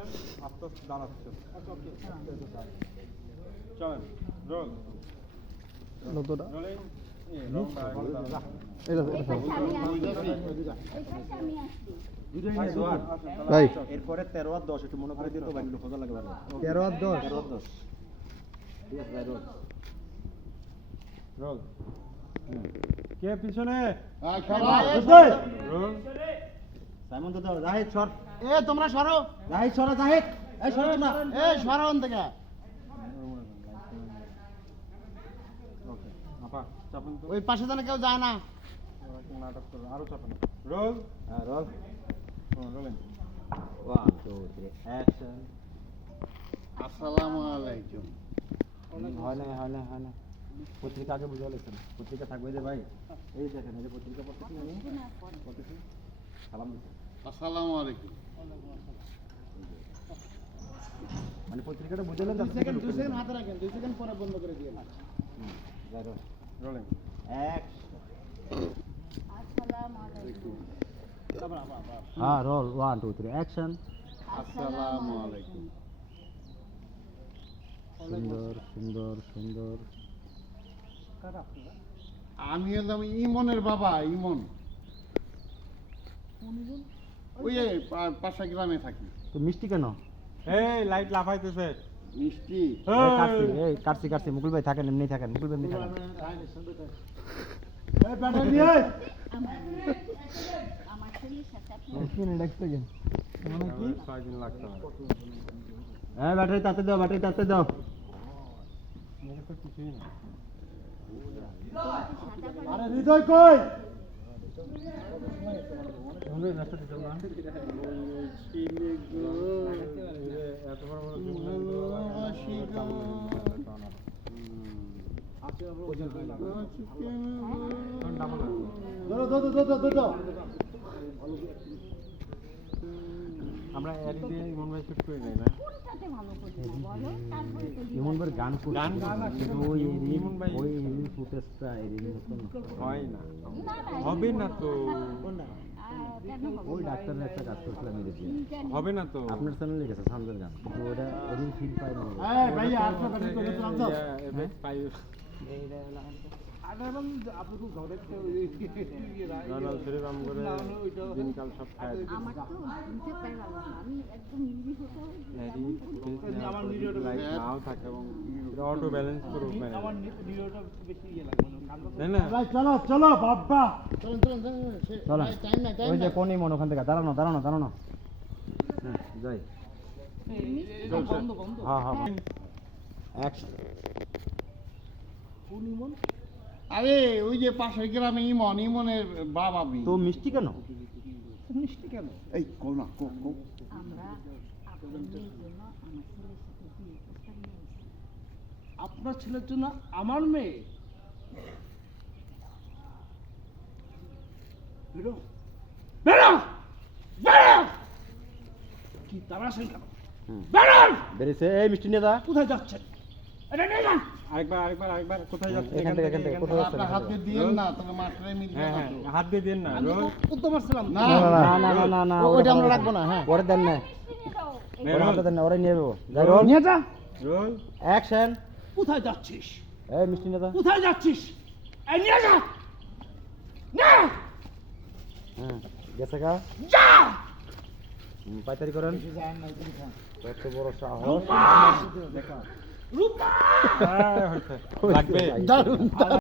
পিছনে আস্তে আস্তে দাঁড়াচ্ছেন। চলেন রোল লোকটা রোলিং রংটা ভাই এরপরে 13 আর 10 একটু মনে করে দিতে ভাই খোঁজা লাগে ভালো 13 আর 10 13 আর 10 ঠিক আছে ভাই রোল রোল কে পিছনে রোল সাইমন দাদা জাহিদ সর এ তোমরা সরো জাহিদ সর জাহিদ এই সর না এ সরো ওখান থেকে ওকে আপা চাপুন তো ওই পাশে যেন কেউ যায় না নাটক করো আরো চাপুন রোল হ্যাঁ রোল রোলিং 1 2 3 অ্যাকশন আসসালামু আলাইকুম হয় না পত্রিকা আগে বুঝে লেছেন পত্রিকা থাকবে যে ভাই এই দেখেন এই যে পত্রিকা পড়তেছি আমি পড়তেছি সালাম দিচ্ছি আসসালামু আলাইকুম মানে পত্রিকাটা বুঝে লেন 2 সেকেন্ড হাতে রাখেন 2 সেকেন্ড পরে বন্ধ করে দিয়েন যাই রোল রোলিং অ্যাকশন আসসালামু আলাইকুম হ্যাঁ রোল 1 2 3 অ্যাকশন আসসালামু আলাইকুম সুন্দর আমি হলাম ইমনের বাবা ইমন ওই যে পাশা গ্রামে থাকি তো মিষ্টি কেন এই লাইট লাফাইতেছে মিষ্টি কাটছি মুকুল ভাই থাকেন এমনি থাকেন মুকুল ভাই এমনি থাকেন আমার ছেলের সাথে আপনি কয়েকদিন লাগতে হবে হ্যাঁ ব্যাটারি তাতে দাও মেরে তো কিছুই না আরে হৃদয় কই এত বড় বড় আমরা এডি দিয়ে ইমন ভাই শুট করে নেই না কোনটাতে ভালো করতে বলো তারপরে তো ইমন ভাই গান গান শুধু ওই ইমন ভাই ওই ফুটেজটা এর মতন হয় না হবে না তো কেন হবে ওই ডাক্তারের একটা কাজ করছিলাম এই দেখি হবে না তো আপনার চ্যানেলে গেছে সামনের গান কিন্তু ওটা ওদিন ফিল পাই না এই ভাই আর তো ব্যাটারি করে দিলাম তো পাই জয়নাল শরীফ আম করে দিনকাল সব খায় আমার তো বুঝতে পারলাম না আমি একদম নিরীহ লাইট নাও থাকে এবং অটো ব্যালেন্স করে আমার নিরোটা বেশি ইয়ে লাগে তাই না ভাই চলো বাবা চলুন চলো টাইম না ওই যে কোন ইমন ওখান থেকে দাঁড়ানো যাই হ্যাঁ অ্যাকশন আরে ওই যে পাশের গ্রামে ইমনের বাবা আমি তো মিষ্টি কেন এই কো না কো আমরা আপনার মেয়ের জন্য আমার ছেলের সাথে বিয়ে প্রস্তাব নিয়েছি আপনার ছেলের জন্য আমার মেয়ে বেরো বেরো বেরো কি তারা আসেন কেন বেরোন বেরিয়েছে এই মিষ্টি নিয়ে যা কোথায় যাচ্ছেন এটা নিয়ে যান আরেকবার কোথায় যাচ্ছে এখান থেকে কোথায় যাচ্ছে আপনার হাত দিয়ে দিয়েন না তাহলে মাঠে মিলবে হ্যাঁ না হ্যাঁ হাত দিয়ে দেন না আমি রোল উত্তর মারছিলাম না না ওইটা আমরা রাখবো না হ্যাঁ পরে দেন না ওরা হাতে দেন না ওরাই নিয়ে যাবো যাই রোল নিয়ে যা রোল অ্যাকশন কোথায় যাচ্ছিস এই মিষ্টি নিয়ে যা কোথায় যাচ্ছিস এই নিয়ে যা না হ্যাঁ গেছে গা যা পাইতারি করেন এত বড় সাহস রূপা হ্যাঁ হয়েছে লাগবে দারুণ